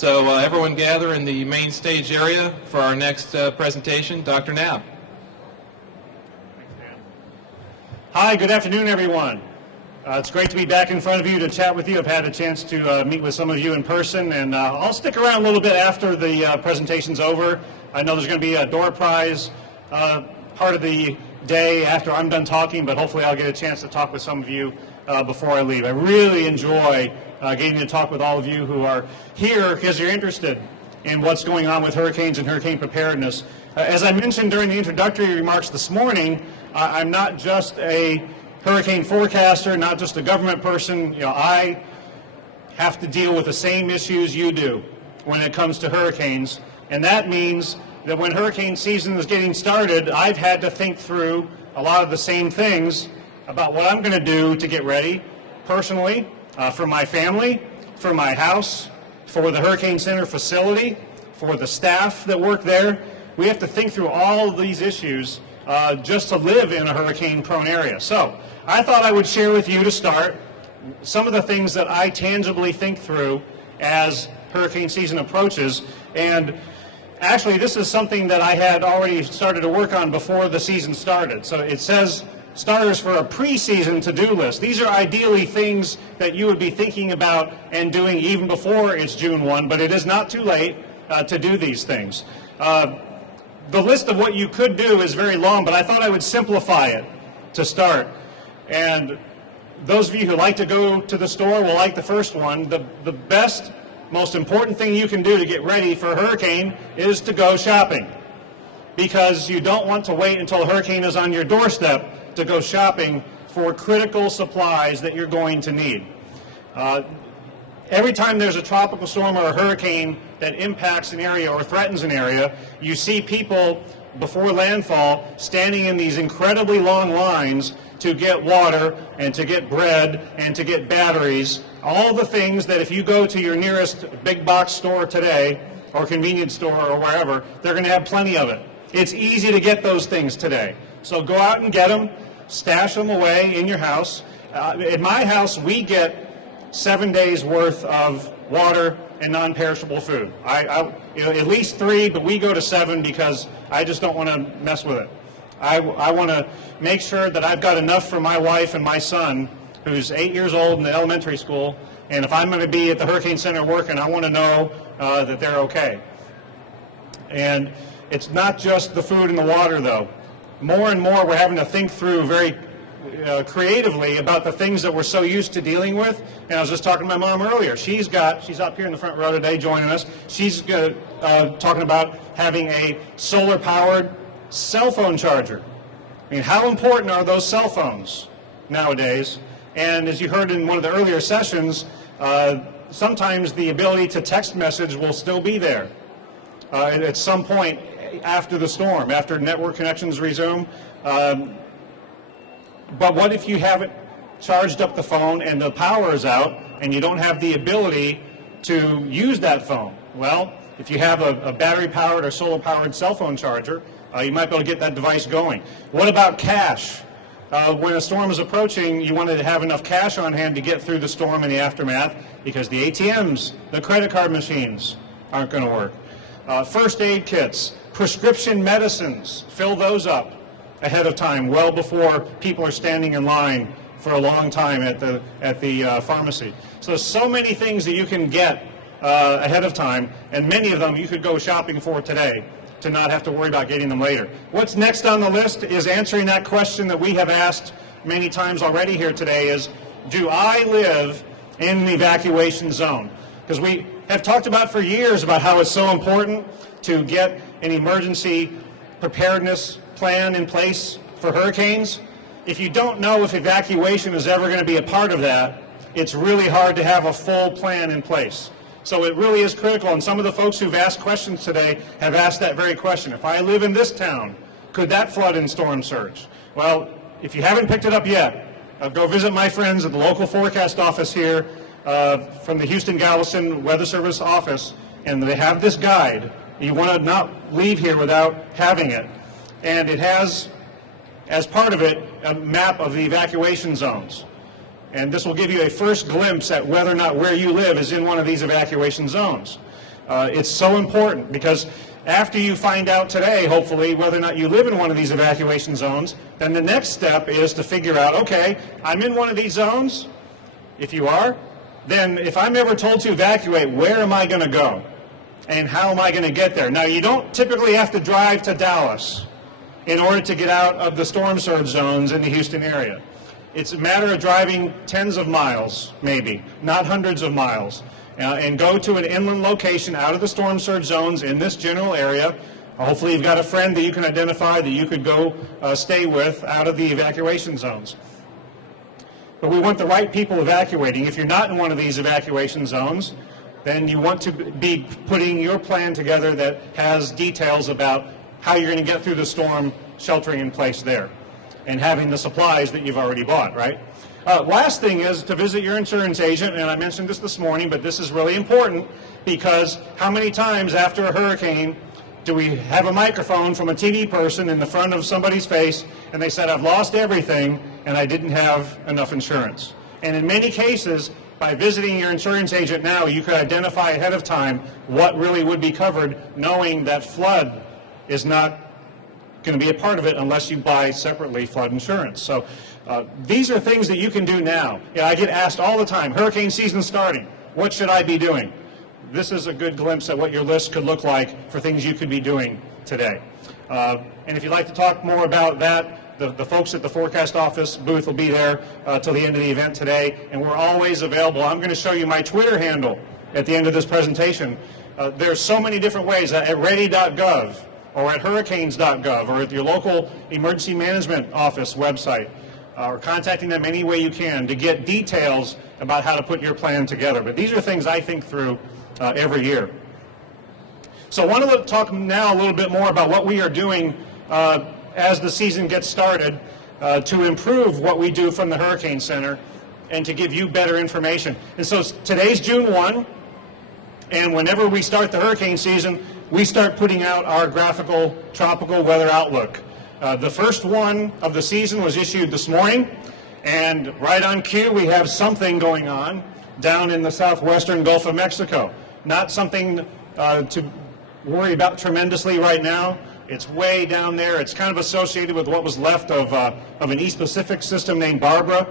So everyone gather in the main stage area for our next presentation, Dr. Knabb. Hi, good afternoon, everyone. It's great to be back in front of you to chat with you. I've had a chance to meet with some of you in person, and I'll stick around a little bit after the presentation's over. I know there's going to be a door prize part of the day after I'm done talking, but hopefully I'll get a chance to talk with some of you before I leave. I really enjoy getting to talk with all of you who are here because you're interested in what's going on with hurricanes and hurricane preparedness. As I mentioned during the introductory remarks this morning, I'm not just a hurricane forecaster, not just a government person. I have to deal with the same issues you do when it comes to hurricanes, and that means that when hurricane season is getting started, I've had to think through a lot of the same things about what I'm going to do to get ready personally, for my family, for my house, for the Hurricane Center facility, for the staff that work there. We have to think through all of these issues just to live in a hurricane-prone area. So I thought I would share with you to start some of the things that I tangibly think through as hurricane season approaches. And actually, this is something that I had already started to work on before the season started. So it says starters for a pre-season to-do list. These are ideally things that you would be thinking about and doing even before it's June 1, but it is not too late to do these things. The list of what you could do is very long, but I thought I would simplify it to start. And those of you who like to go to the store will like the first one. The best, most important thing you can do to get ready for a hurricane is to go shopping, because you don't want to wait until a hurricane is on your doorstep to go shopping for critical supplies that you're going to need. Every time there's a tropical storm or a hurricane that impacts an area or threatens an area, you see people before landfall standing in these incredibly long lines to get water and to get bread and to get batteries, all the things that if you go to your nearest big box store today or convenience store or wherever, they're going to have plenty of it. It's easy to get those things today. So go out and get them, stash them away in your house. In my house, we get 7 days worth of water and non-perishable food. At least 3, but we go to 7 because I just don't want to mess with it. I want to make sure that I've got enough for my wife and my son, who's 8 years old in the elementary school, and if I'm going to be at the Hurricane Center working, I want to know that they're okay. And it's not just the food and the water, though. More and more we're having to think through very creatively about the things that we're so used to dealing with. And I was just talking to my mom earlier. She's up here in the front row today joining us. She's talking about having a solar-powered cell phone charger. I mean, how important are those cell phones nowadays? And as you heard in one of the earlier sessions, sometimes the ability to text message will still be there at some point after the storm, after network connections resume. But what if you haven't charged up the phone and the power is out and you don't have the ability to use that phone? Well, if you have a battery-powered or solar-powered cell phone charger, you might be able to get that device going. What about cash? When a storm is approaching, you want to have enough cash on hand to get through the storm and the aftermath, because the ATMs, the credit card machines aren't going to work. First aid kits, prescription medicines, fill those up ahead of time, well before people are standing in line for a long time at the pharmacy. So many things that you can get ahead of time, and many of them you could go shopping for today to not have to worry about getting them later. What's next on the list is answering that question that we have asked many times already here today is, do I live in the evacuation zone? Because we have talked about for years about how it's so important to get an emergency preparedness plan in place for hurricanes. If you don't know if evacuation is ever going to be a part of that, it's really hard to have a full plan in place. So it really is critical, and some of the folks who've asked questions today have asked that very question. If I live in this town, could that flood in storm surge? Well, if you haven't picked it up yet, go visit my friends at the local forecast office here from the Houston Galveston Weather Service office, and they have this guide. You want to not leave here without having it. And it has, as part of it, a map of the evacuation zones. And this will give you a first glimpse at whether or not where you live is in one of these evacuation zones. It's so important because after you find out today, hopefully, whether or not you live in one of these evacuation zones, then the next step is to figure out, okay, I'm in one of these zones. If you are, then if I'm ever told to evacuate, where am I going to go? And how am I going to get there? Now, you don't typically have to drive to Dallas in order to get out of the storm surge zones in the Houston area. It's a matter of driving tens of miles, maybe, not hundreds of miles, and go to an inland location out of the storm surge zones in this general area. Hopefully you've got a friend that you can identify that you could go stay with out of the evacuation zones. But we want the right people evacuating. If you're not in one of these evacuation zones, then you want to be putting your plan together that has details about how you're going to get through the storm, sheltering in place there, and having the supplies that you've already bought, right? Last thing is to visit your insurance agent, and I mentioned this morning, but this is really important because how many times after a hurricane do we have a microphone from a TV person in the front of somebody's face and they said, I've lost everything and I didn't have enough insurance? And in many cases, by visiting your insurance agent now, you could identify ahead of time what really would be covered, knowing that flood is not going to be a part of it unless you buy separately flood insurance. So these are things that you can do now. I get asked all the time, hurricane season starting, what should I be doing? This is a good glimpse at what your list could look like for things you could be doing today. And if you'd like to talk more about that, the folks at the forecast office booth will be there till the end of the event today, and we're always available. I'm going to show you my Twitter handle at the end of this presentation. There's so many different ways at ready.gov or at hurricanes.gov or at your local emergency management office website, or contacting them any way you can to get details about how to put your plan together. But these are things I think through every year. So I want to talk now a little bit more about what we are doing as the season gets started to improve what we do from the Hurricane Center and to give you better information. And so today's June 1, and whenever we start the hurricane season, we start putting out our graphical tropical weather outlook. The first one of the season was issued this morning, and right on cue we have something going on down in the southwestern Gulf of Mexico. Not something to worry about tremendously right now. It's way down there. It's kind of associated with what was left of an East Pacific system named Barbara.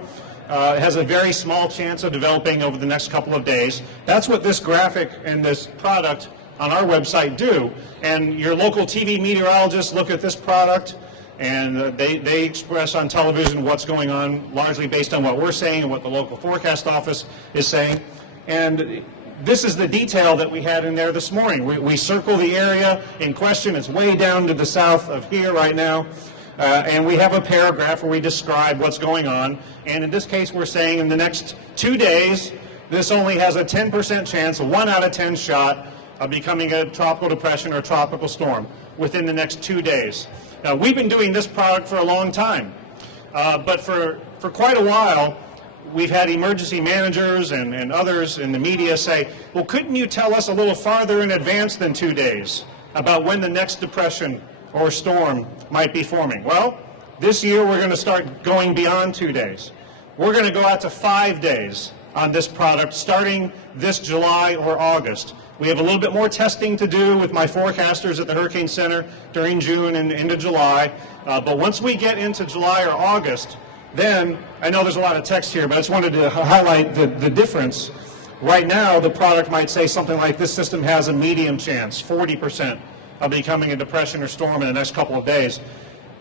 It has a very small chance of developing over the next couple of days. That's what this graphic and this product on our website do. And your local TV meteorologists look at this product and they express on television what's going on, largely based on what we're saying and what the local forecast office is saying. And this is the detail that we had in there this morning. We circle the area in question. It's way down to the south of here right now. And we have a paragraph where we describe what's going on. And in this case, we're saying in the next 2 days, this only has a 10% chance, a 1 out of 10 shot of becoming a tropical depression or tropical storm within the next 2 days. Now, we've been doing this product for a long time, but for quite a while, we've had emergency managers and others in the media say, well, couldn't you tell us a little farther in advance than 2 days about when the next depression or storm might be forming? Well, this year we're going to start going beyond 2 days. We're going to go out to 5 days on this product starting this July or August. We have a little bit more testing to do with my forecasters at the Hurricane Center during June and into July. But once we get into July or August, then, I know there's a lot of text here, but I just wanted to highlight the difference. Right now, the product might say something like this system has a medium chance, 40%, of becoming a depression or storm in the next couple of days.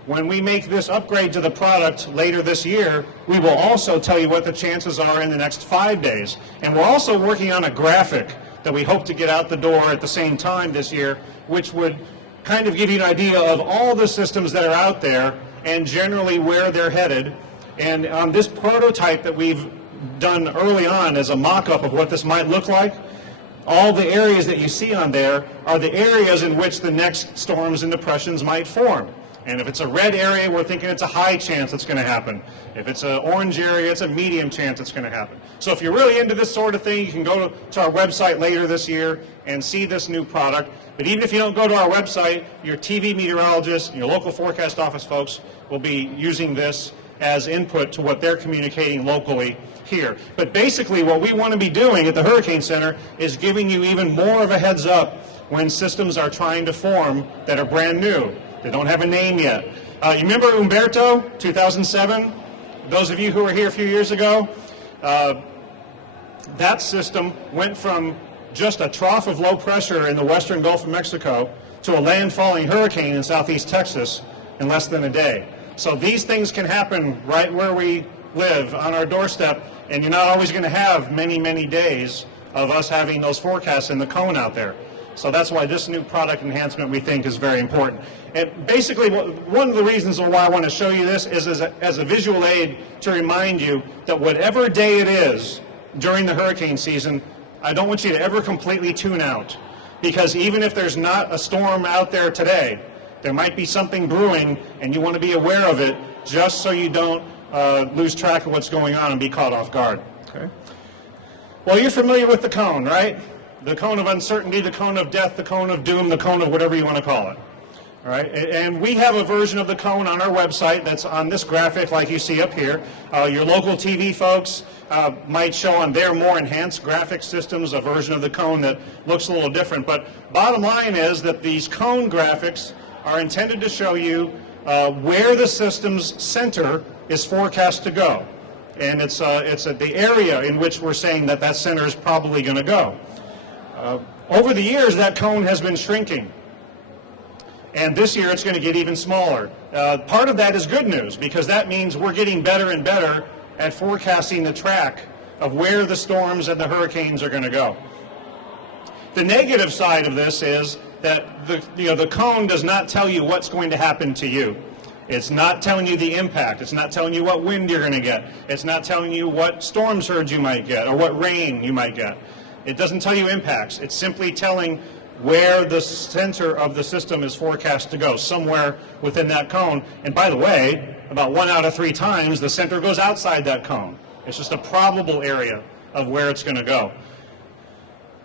When we make this upgrade to the product later this year, we will also tell you what the chances are in the next 5 days. And we're also working on a graphic that we hope to get out the door at the same time this year, which would kind of give you an idea of all the systems that are out there and generally where they're headed. And on this prototype that we've done early on as a mock-up of what this might look like, all the areas that you see on there are the areas in which the next storms and depressions might form. And if it's a red area, we're thinking it's a high chance it's going to happen. If it's an orange area, it's a medium chance it's going to happen. So if you're really into this sort of thing, you can go to our website later this year and see this new product. But even if you don't go to our website, your TV meteorologists and your local forecast office folks will be using this as input to what they're communicating locally here. But basically what we want to be doing at the Hurricane Center is giving you even more of a heads up when systems are trying to form that are brand new. They don't have a name yet. You remember Umberto, 2007? Those of you who were here a few years ago, that system went from just a trough of low pressure in the western Gulf of Mexico to a landfalling hurricane in southeast Texas in less than a day. So these things can happen right where we live on our doorstep, and you're not always going to have many, many days of us having those forecasts in the cone out there. So that's why this new product enhancement we think is very important. And basically, one of the reasons why I want to show you this is as a visual aid to remind you that whatever day it is during the hurricane season, I don't want you to ever completely tune out. Because even if there's not a storm out there today, there might be something brewing, and you want to be aware of it just so you don't lose track of what's going on and be caught off guard. Okay? Well, you're familiar with the cone, right? The cone of uncertainty, the cone of death, the cone of doom, the cone of whatever you want to call it. All right? And we have a version of the cone on our website that's on this graphic like you see up here. Your local TV folks might show on their more enhanced graphic systems a version of the cone that looks a little different. But bottom line is that these cone graphics are intended to show you where the system's center is forecast to go. And it's at the area in which we're saying that that center is probably going to go. Over the years, that cone has been shrinking. And this year, it's going to get even smaller. Part of that is good news, because that means we're getting better and better at forecasting the track of where the storms and the hurricanes are going to go. The negative side of this is that the cone does not tell you what's going to happen to you. It's not telling you the impact. It's not telling you what wind you're going to get. It's not telling you what storm surge you might get or what rain you might get. It doesn't tell you impacts. It's simply telling where the center of the system is forecast to go, somewhere within that cone. And by the way, about 1 out of 3 times, the center goes outside that cone. It's just a probable area of where it's going to go.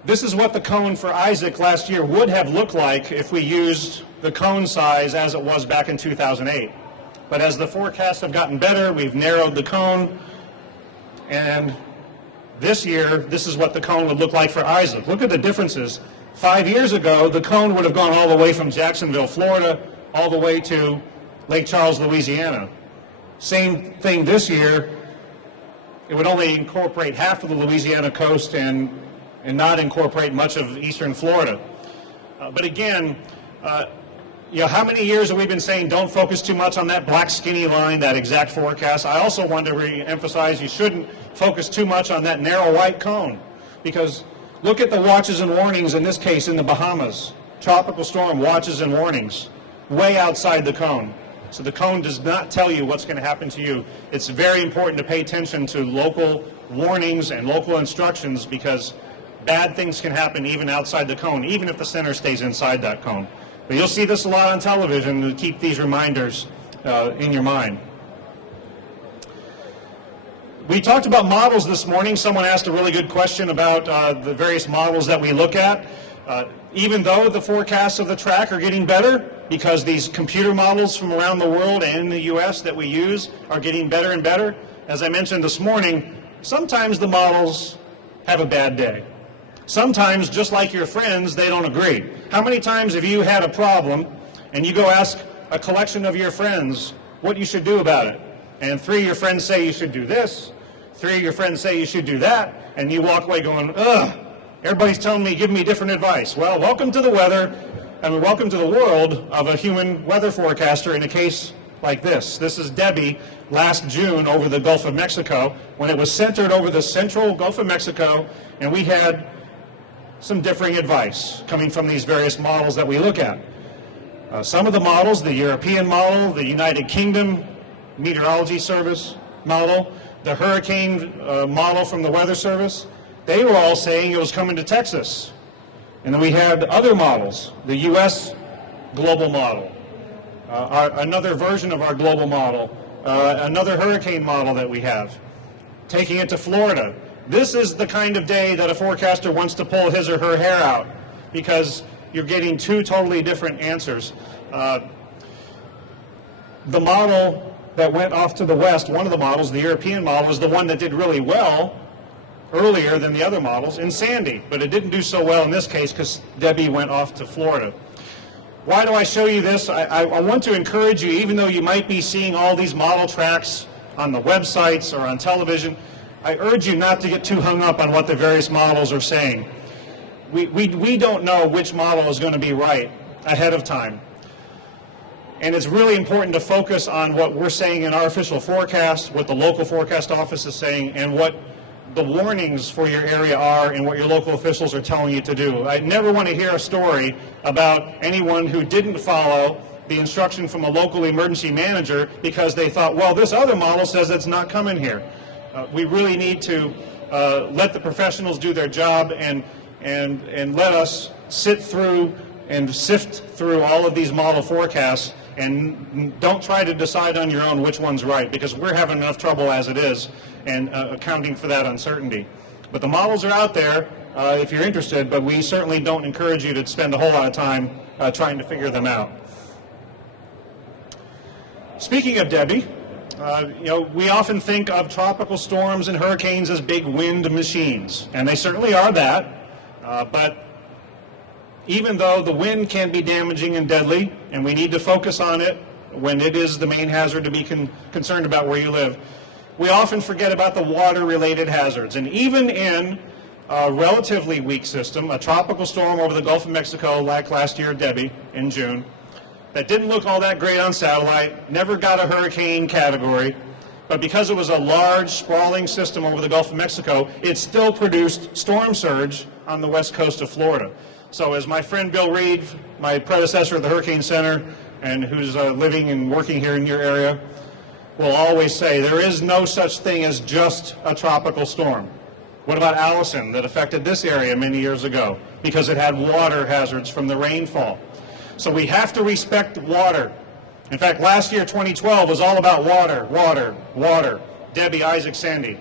This is what the cone for Isaac last year would have looked like if we used the cone size as it was back in 2008. But as the forecasts have gotten better, we've narrowed the cone, and this year, this is what the cone would look like for Isaac. Look at the differences. 5 years ago, the cone would have gone all the way from Jacksonville, Florida, all the way to Lake Charles, Louisiana. Same thing this year. It would only incorporate half of the Louisiana coast and not incorporate much of eastern Florida. But again, how many years have we been saying don't focus too much on that black skinny line, that exact forecast? I also want to re-emphasize you shouldn't focus too much on that narrow white cone, because look at the watches and warnings in this case in the Bahamas. Tropical storm watches and warnings, way outside the cone. So the cone does not tell you what's going to happen to you. It's very important to pay attention to local warnings and local instructions, because bad things can happen even outside the cone, even if the center stays inside that cone. But you'll see this a lot on television to keep these reminders in your mind. We talked about models this morning. Someone asked a really good question about the various models that we look at. Even though the forecasts of the track are getting better, because these computer models from around the world and in the U.S. that we use are getting better and better, as I mentioned this morning, sometimes the models have a bad day. Sometimes, just like your friends, they don't agree. How many times have you had a problem and you go ask a collection of your friends what you should do about it? And 3 of your friends say you should do this, 3 of your friends say you should do that, and you walk away going, ugh, everybody's telling me, giving me different advice. Well, welcome to the weather, and welcome to the world of a human weather forecaster in a case like this. This is Debby last June over the Gulf of Mexico, when it was centered over the central Gulf of Mexico, and we had some differing advice coming from these various models that we look at. Some of the models, the European model, the United Kingdom Meteorology Service model, the hurricane model from the Weather Service, they were all saying it was coming to Texas. And then we had other models, the U.S. global model, another version of our global model, another hurricane model that we have, taking it to Florida. This is the kind of day that a forecaster wants to pull his or her hair out, because you're getting 2 totally different answers. The model that went off to the west, one of the models, the European model, was the one that did really well earlier than the other models in Sandy, but it didn't do so well in this case because Debby went off to Florida. Why do I show you this? I want to encourage you, even though you might be seeing all these model tracks on the websites or on television, I urge you not to get too hung up on what the various models are saying. We don't know which model is going to be right ahead of time. And it's really important to focus on what we're saying in our official forecast, what the local forecast office is saying, and what the warnings for your area are and what your local officials are telling you to do. I never want to hear a story about anyone who didn't follow the instruction from a local emergency manager because they thought, well, this other model says it's not coming here. We really need to let the professionals do their job and let us sit through and sift through all of these model forecasts, and don't try to decide on your own which one's right, because we're having enough trouble as it is and accounting for that uncertainty. But the models are out there if you're interested, but we certainly don't encourage you to spend a whole lot of time trying to figure them out. Speaking of Debby, we often think of tropical storms and hurricanes as big wind machines, and they certainly are that, but even though the wind can be damaging and deadly, and we need to focus on it when it is the main hazard to be concerned about where you live, we often forget about the water-related hazards. And even in a relatively weak system, a tropical storm over the Gulf of Mexico like last year, Debby, in June, that didn't look all that great on satellite, never got a hurricane category, but because it was a large, sprawling system over the Gulf of Mexico, it still produced storm surge on the west coast of Florida. So as my friend Bill Reed, my predecessor at the Hurricane Center, and who's living and working here in your area, will always say, there is no such thing as just a tropical storm. What about Allison that affected this area many years ago because it had water hazards from the rainfall? So we have to respect water. In fact, last year, 2012, was all about water, water, water. Debby, Isaac, Sandy.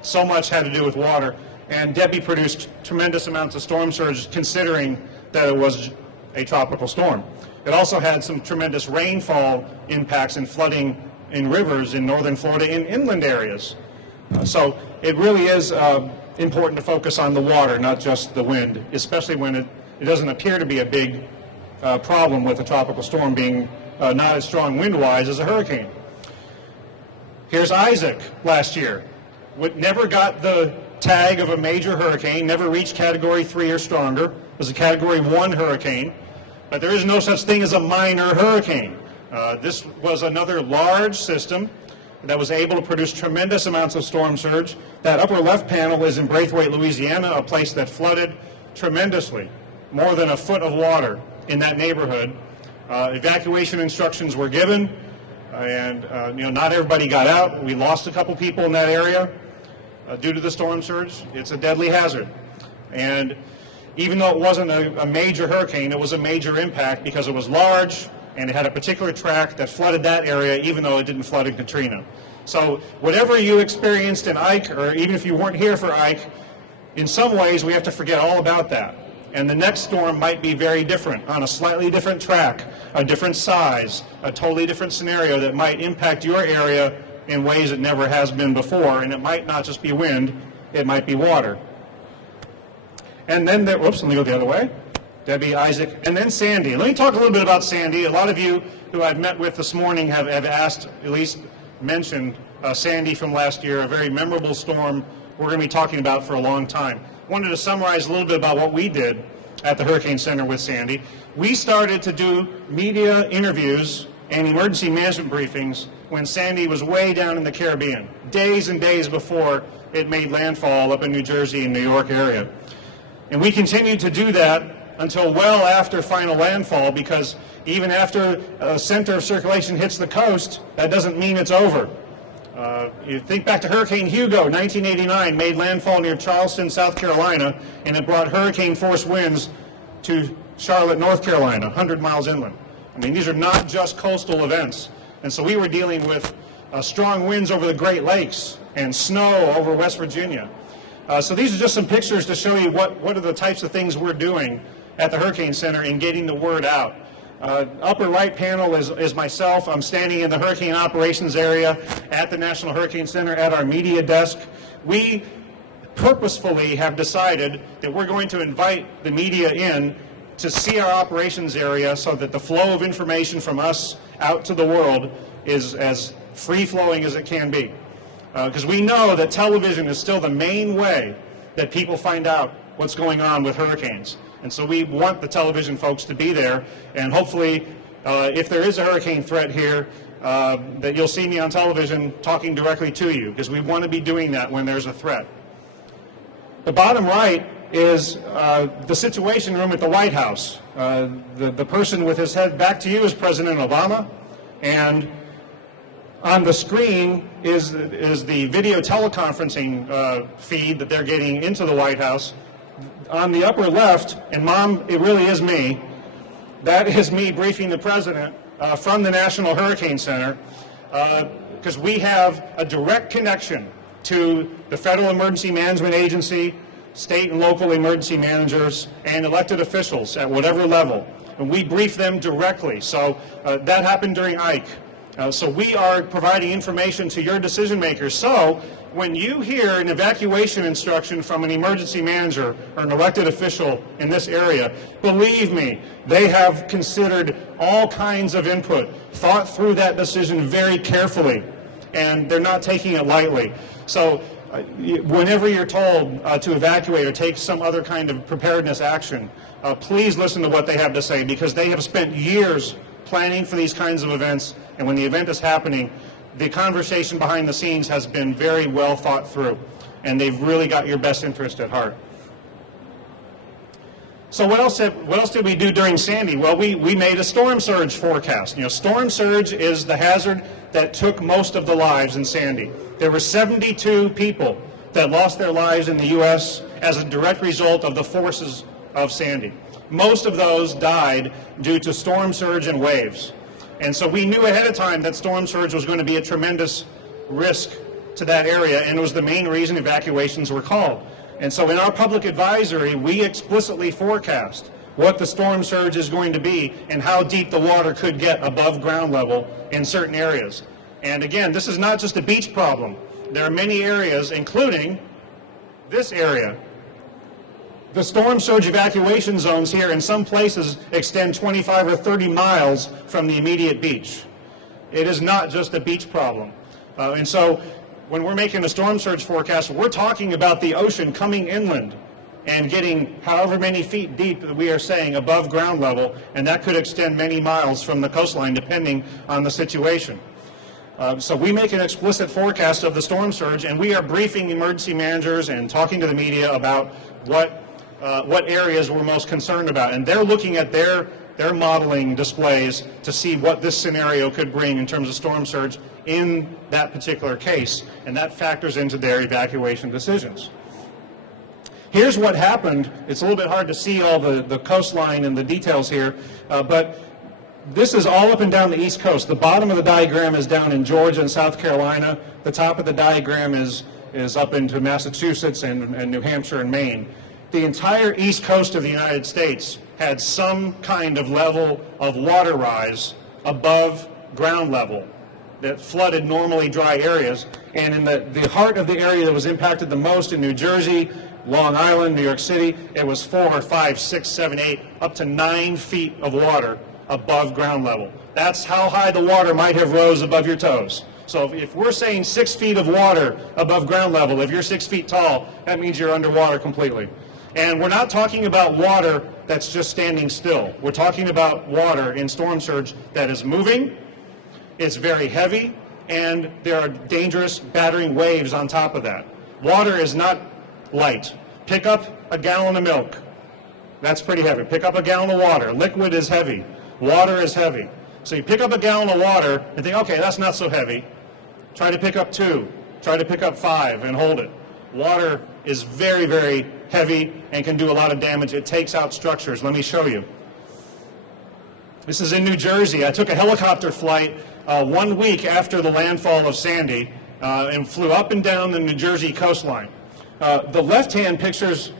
So much had to do with water. And Debby produced tremendous amounts of storm surge considering that it was a tropical storm. It also had some tremendous rainfall impacts and flooding in rivers in northern Florida in inland areas. So it really is important to focus on the water, not just the wind, especially when it doesn't appear to be a big problem with a tropical storm being not as strong wind-wise as a hurricane. Here's Isaac last year. Never got the tag of a major hurricane, never reached Category 3 or stronger. It was a Category 1 hurricane, but there is no such thing as a minor hurricane. This was another large system that was able to produce tremendous amounts of storm surge. That upper left panel is in Braithwaite, Louisiana, a place that flooded tremendously, more than a foot of water in that neighborhood. Evacuation instructions were given, and not everybody got out. We lost a couple people in that area due to the storm surge. It's a deadly hazard. And even though it wasn't a major hurricane, it was a major impact because it was large and it had a particular track that flooded that area even though it didn't flood in Katrina. So whatever you experienced in Ike, or even if you weren't here for Ike, in some ways we have to forget all about that. And the next storm might be very different, on a slightly different track, a different size, a totally different scenario that might impact your area in ways it never has been before, and it might not just be wind, it might be water. And then, whoops, let me go the other way. Debby, Isaac, and then Sandy. Let me talk a little bit about Sandy. A lot of you who I've met with this morning have asked, at least mentioned, Sandy from last year, a very memorable storm we're going to be talking about for a long time. I wanted to summarize a little bit about what we did at the Hurricane Center with Sandy. We started to do media interviews and emergency management briefings when Sandy was way down in the Caribbean, days and days before it made landfall up in New Jersey and New York area. And we continued to do that until well after final landfall, because even after a center of circulation hits the coast, that doesn't mean it's over. You think back to Hurricane Hugo, 1989, made landfall near Charleston, South Carolina, and it brought hurricane-force winds to Charlotte, North Carolina, 100 miles inland. I mean, these are not just coastal events. And so we were dealing with strong winds over the Great Lakes and snow over West Virginia. So these are just some pictures to show you what are the types of things we're doing at the Hurricane Center in getting the word out. Upper right panel is myself. I'm standing in the hurricane operations area at the National Hurricane Center at our media desk. We purposefully have decided that we're going to invite the media in to see our operations area so that the flow of information from us out to the world is as free-flowing as it can be. Because we know that television is still the main way that people find out what's going on with hurricanes. And so we want the television folks to be there, and hopefully, if there is a hurricane threat here, that you'll see me on television talking directly to you, because we want to be doing that when there's a threat. The bottom right is the Situation Room at the White House. The person with his head back to you is President Obama, and on the screen is the video teleconferencing feed that they're getting into the White House. On the upper left, and Mom, it really is me, that is me briefing the President from the National Hurricane Center, because we have a direct connection to the Federal Emergency Management Agency, state and local emergency managers, and elected officials at whatever level. And we brief them directly. So that happened during Ike. So we are providing information to your decision makers. So when you hear an evacuation instruction from an emergency manager or an elected official in this area, believe me, they have considered all kinds of input, thought through that decision very carefully, and they're not taking it lightly. So whenever you're told to evacuate or take some other kind of preparedness action, please listen to what they have to say, because they have spent years planning for these kinds of events, and when the event is happening, the conversation behind the scenes has been very well thought through, and they've really got your best interest at heart. So what else did we do during Sandy? Well, we made a storm surge forecast. You know, storm surge is the hazard that took most of the lives in Sandy. There were 72 people that lost their lives in the U.S. as a direct result of the forces of Sandy. Most of those died due to storm surge and waves. And so we knew ahead of time that storm surge was going to be a tremendous risk to that area, and it was the main reason evacuations were called. And so in our public advisory, we explicitly forecast what the storm surge is going to be and how deep the water could get above ground level in certain areas. And again, this is not just a beach problem. There are many areas, including this area. The storm surge evacuation zones here in some places extend 25 or 30 miles from the immediate beach. It is not just a beach problem. And so when we're making a storm surge forecast, we're talking about the ocean coming inland and getting however many feet deep that we are saying above ground level, and that could extend many miles from the coastline depending on the situation. So we make an explicit forecast of the storm surge, and we are briefing emergency managers and talking to the media about what areas we're most concerned about. And they're looking at their modeling displays to see what this scenario could bring in terms of storm surge in that particular case, and that factors into their evacuation decisions. Here's what happened. It's a little bit hard to see all the coastline and the details here, but this is all up and down the East Coast. The bottom of the diagram is down in Georgia and South Carolina. The top of the diagram is up into Massachusetts and New Hampshire and Maine. The entire East Coast of the United States had some kind of level of water rise above ground level that flooded normally dry areas. And in the heart of the area that was impacted the most in New Jersey, Long Island, New York City, it was 4, 5, 6, 7, 8, up to 9 feet of water above ground level. That's how high the water might have rose above your toes. So if we're saying 6 feet of water above ground level, if you're 6 feet tall, that means you're underwater completely. And we're not talking about water that's just standing still. We're talking about water in storm surge that is moving, it's very heavy, and there are dangerous battering waves on top of that. Water is not light. Pick up a gallon of milk. That's pretty heavy. Pick up a gallon of water. Liquid is heavy. Water is heavy. So you pick up a gallon of water and think, okay, that's not so heavy. Try to pick up 2. Try to pick up 5 and hold it. Water is very, very heavy and can do a lot of damage. It takes out structures. Let me show you. This is in New Jersey. I took a helicopter flight 1 week after the landfall of Sandy and flew up and down the New Jersey coastline. The left-hand pictures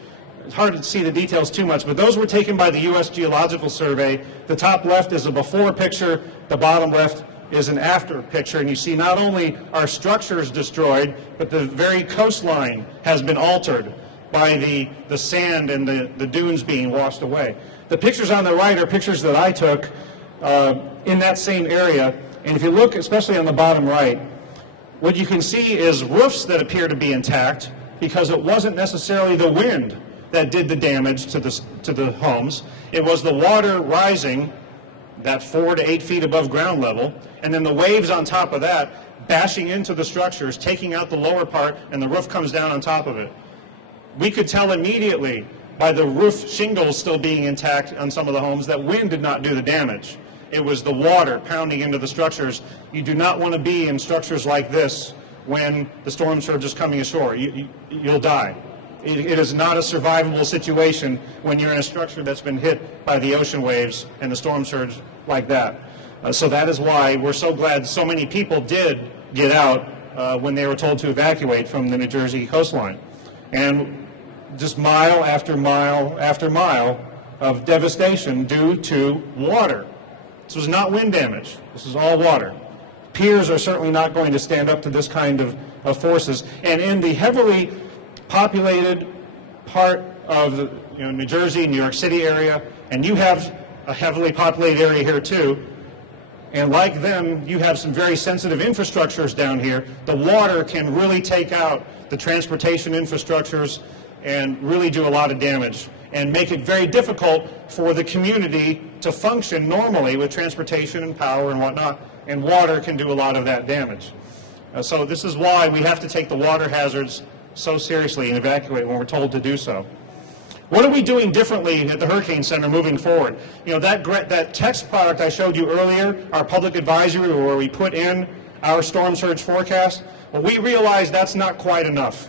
it's hard to see the details too much, but those were taken by the U.S. Geological Survey. The top left is a before picture, the bottom left is an after picture, and you see not only are structures destroyed, but the very coastline has been altered by the sand and the dunes being washed away. The pictures on the right are pictures that I took in that same area, and if you look especially on the bottom right, what you can see is roofs that appear to be intact because it wasn't necessarily the wind that did the damage to the homes. It was the water rising that 4 to 8 feet above ground level, and then the waves on top of that bashing into the structures, taking out the lower part, and the roof comes down on top of it. We could tell immediately by the roof shingles still being intact on some of the homes that wind did not do the damage. It was the water pounding into the structures. You do not want to be in structures like this when the storm surge is coming ashore. You'll die. It is not a survivable situation when you're in a structure that's been hit by the ocean waves and the storm surge like that. So that is why we're so glad so many people did get out when they were told to evacuate from the New Jersey coastline. And just mile after mile after mile of devastation due to water. This was not wind damage. This is all water. Piers are certainly not going to stand up to this kind of forces. And in the heavily populated part of the New Jersey, New York City area, and you have a heavily populated area here too, and like them, you have some very sensitive infrastructures down here. The water can really take out the transportation infrastructures and really do a lot of damage and make it very difficult for the community to function normally with transportation and power and whatnot, and water can do a lot of that damage. So this is why we have to take the water hazards so seriously and evacuate when we're told to do so. What are we doing differently at the Hurricane Center moving forward? That text product I showed you earlier, our public advisory where we put in our storm surge forecast, well, we realize that's not quite enough.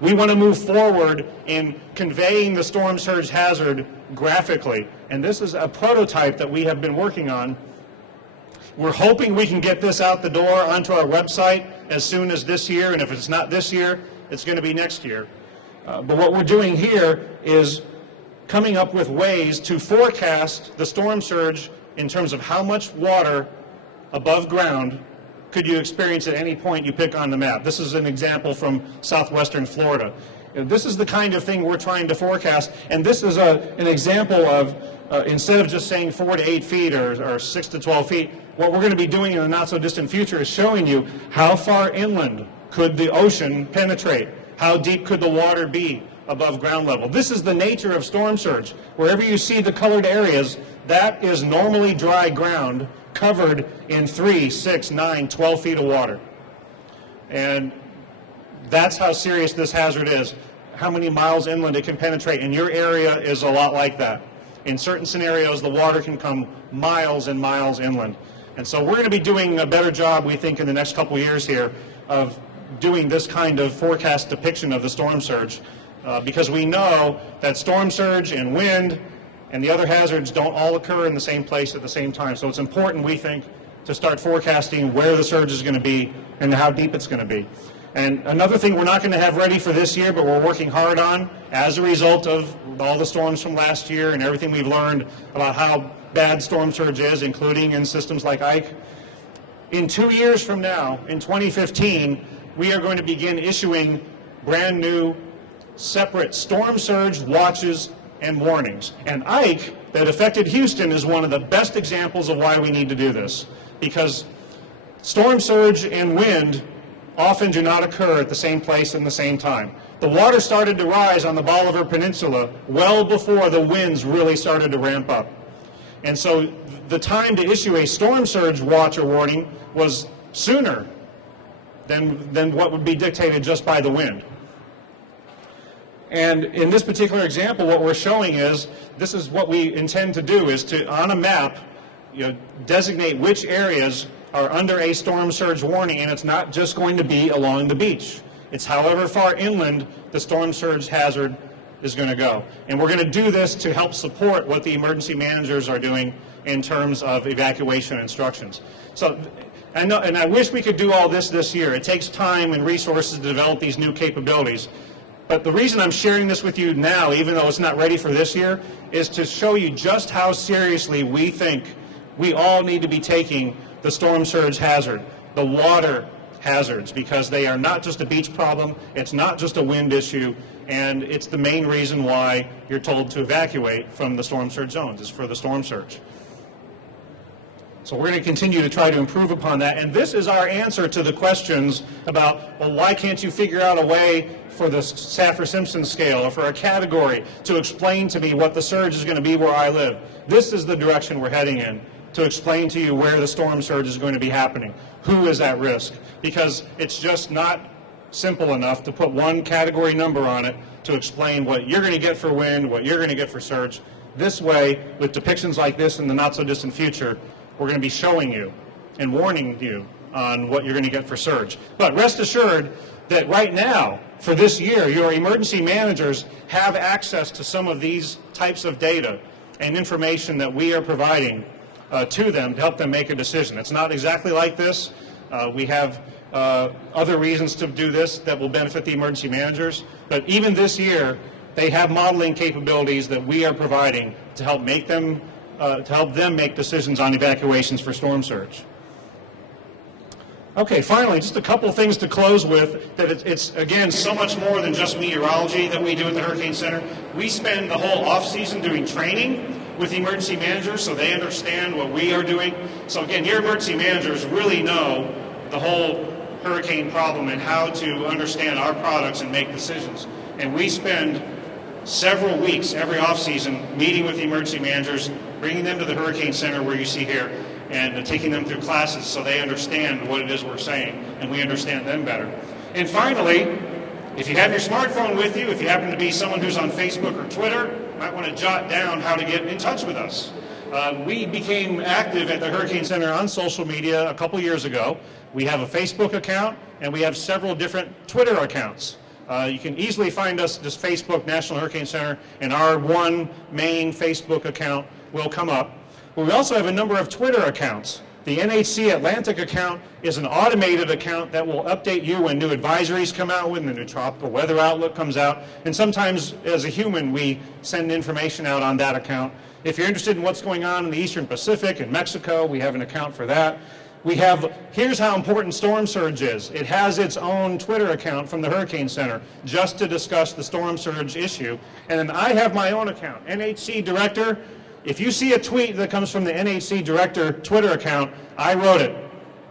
We want to move forward in conveying the storm surge hazard graphically, and this is a prototype that we have been working on. We're hoping we can get this out the door onto our website as soon as this year, and if it's not this year, it's going to be next year. But what we're doing here is coming up with ways to forecast the storm surge in terms of how much water above ground could you experience at any point you pick on the map. This is an example from southwestern Florida. This is the kind of thing we're trying to forecast, and this is an example of, instead of just saying 4 to 8 feet or 6 to 12 feet, what we're going to be doing in the not-so-distant future is showing you how far inland could the ocean penetrate, how deep could the water be above ground level. This is the nature of storm surge. Wherever you see the colored areas, that is normally dry ground covered in 3, 6, 9, 12 feet of water. And that's how serious this hazard is, how many miles inland it can penetrate. And your area is a lot like that. In certain scenarios, the water can come miles and miles inland. And so we're going to be doing a better job, we think, in the next couple years here of doing this kind of forecast depiction of the storm surge because we know that storm surge and wind and the other hazards don't all occur in the same place at the same time. So it's important, we think, to start forecasting where the surge is going to be and how deep it's going to be. And another thing we're not going to have ready for this year, but we're working hard on as a result of all the storms from last year and everything we've learned about how bad storm surge is, including in systems like Ike. In 2 years from now, in 2015, we are going to begin issuing brand new separate storm surge watches and warnings. And Ike, that affected Houston, is one of the best examples of why we need to do this. Because storm surge and wind often do not occur at the same place and the same time. The water started to rise on the Bolivar Peninsula well before the winds really started to ramp up. And so the time to issue a storm surge watch or warning was sooner than what would be dictated just by the wind. And in this particular example, what we're showing is, this is what we intend to do, is to, on a map, designate which areas are under a storm surge warning, and it's not just going to be along the beach. It's however far inland the storm surge hazard is going to go. And we're going to do this to help support what the emergency managers are doing in terms of evacuation instructions. So, I know, and I wish we could do all this year. It takes time and resources to develop these new capabilities. But the reason I'm sharing this with you now, even though it's not ready for this year, is to show you just how seriously we think we all need to be taking the storm surge hazard, the water hazards, because they are not just a beach problem, it's not just a wind issue, and it's the main reason why you're told to evacuate from the storm surge zones, is for the storm surge. So we're going to continue to try to improve upon that, and this is our answer to the questions about, well, why can't you figure out a way for the Saffir-Simpson scale or for a category to explain to me what the surge is going to be where I live? This is the direction we're heading in, to explain to you where the storm surge is going to be happening, who is at risk, because it's just not simple enough to put one category number on it to explain what you're going to get for wind, what you're going to get for surge. This way, with depictions like this in the not-so-distant future, we're going to be showing you and warning you on what you're going to get for surge. But rest assured that right now, for this year, your emergency managers have access to some of these types of data and information that we are providing to them to help them make a decision. It's not exactly like this. We have other reasons to do this that will benefit the emergency managers. But even this year, they have modeling capabilities that we are providing to help make them make decisions on evacuations for storm surge. Okay, finally, just a couple things to close with, that it's again, so much more than just meteorology that we do at the Hurricane Center. We spend the whole off-season doing training with emergency managers so they understand what we are doing. So again, your emergency managers really know the whole hurricane problem and how to understand our products and make decisions. And we spend several weeks every off-season meeting with the emergency managers, bringing them to the Hurricane Center where you see here, and taking them through classes so they understand what it is we're saying and we understand them better. And finally, if you have your smartphone with you, if you happen to be someone who's on Facebook or Twitter, you might want to jot down how to get in touch with us. We became active at the Hurricane Center on social media a couple years ago. We have a Facebook account and we have several different Twitter accounts. You can easily find us just Facebook, National Hurricane Center, and our one main Facebook account will come up. But we also have a number of Twitter accounts. The NHC Atlantic account is an automated account that will update you when new advisories come out, when the new tropical weather outlook comes out. And sometimes, as a human, we send information out on that account. If you're interested in what's going on in the Eastern Pacific and Mexico, we have an account for that. We have, here's how important storm surge is. It has its own Twitter account from the Hurricane Center just to discuss the storm surge issue. And then I have my own account, NHC Director. If you see a tweet that comes from the NHC Director Twitter account, I wrote it.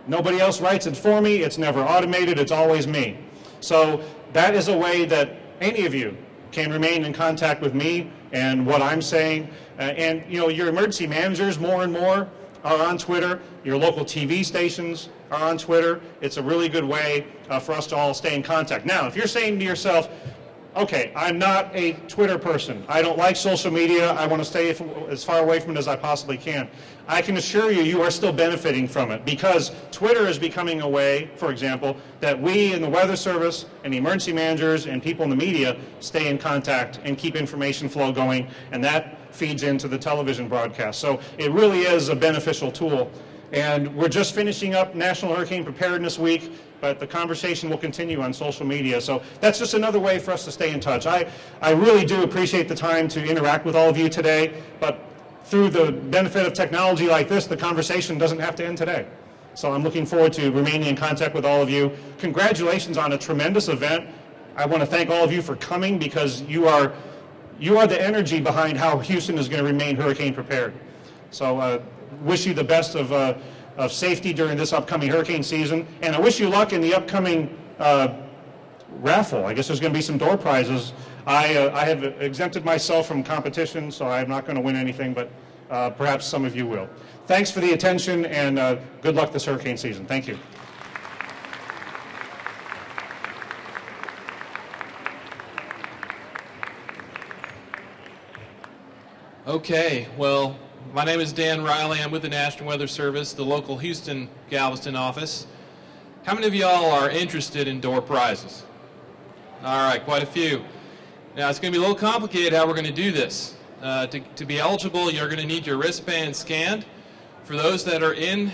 Nobody else writes it for me. It's never automated. It's always me. So that is a way that any of you can remain in contact with me and what I'm saying. And you know, your emergency managers more and more are on Twitter. Your local TV stations are on Twitter. It's a really good way for us to all stay in contact. Now, if you're saying to yourself, okay, I'm not a Twitter person. I don't like social media. I want to stay as far away from it as I possibly can. I can assure you, you are still benefiting from it because Twitter is becoming a way, for example, that we in the Weather Service and the emergency managers and people in the media stay in contact and keep information flow going, and that feeds into the television broadcast. So it really is a beneficial tool. And we're just finishing up National Hurricane Preparedness Week, but the conversation will continue on social media. So that's just another way for us to stay in touch. I really do appreciate the time to interact with all of you today, but through the benefit of technology like this, the conversation doesn't have to end today. So I'm looking forward to remaining in contact with all of you. Congratulations on a tremendous event. I want to thank all of you for coming because you are the energy behind how Houston is going to remain hurricane prepared. So wish you the best of safety during this upcoming hurricane season, and I wish you luck in the upcoming raffle. I guess there's going to be some door prizes. I have exempted myself from competition, so I'm not going to win anything, but perhaps some of you will. Thanks for the attention, and good luck this hurricane season. Thank you. Okay, well, my name is Dan Riley. I'm with the National Weather Service, the local Houston Galveston office. How many of y'all are interested in door prizes? All right, quite a few. Now, it's going to be a little complicated how we're going to do this. To be eligible, you're going to need your wristband scanned. For those that are in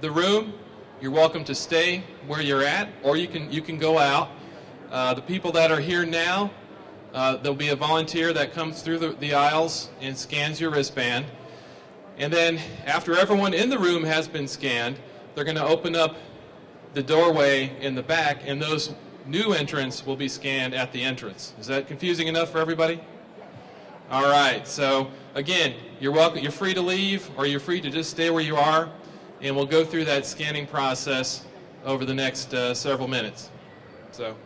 the room, you're welcome to stay where you're at, or you can go out. The people that are here now, There'll be a volunteer that comes through the aisles and scans your wristband. And then after everyone in the room has been scanned, they're going to open up the doorway in the back, and those new entrants will be scanned at the entrance. Is that confusing enough for everybody? All right. So again, you're welcome. You're free to leave, or you're free to just stay where you are, and we'll go through that scanning process over the next several minutes. So.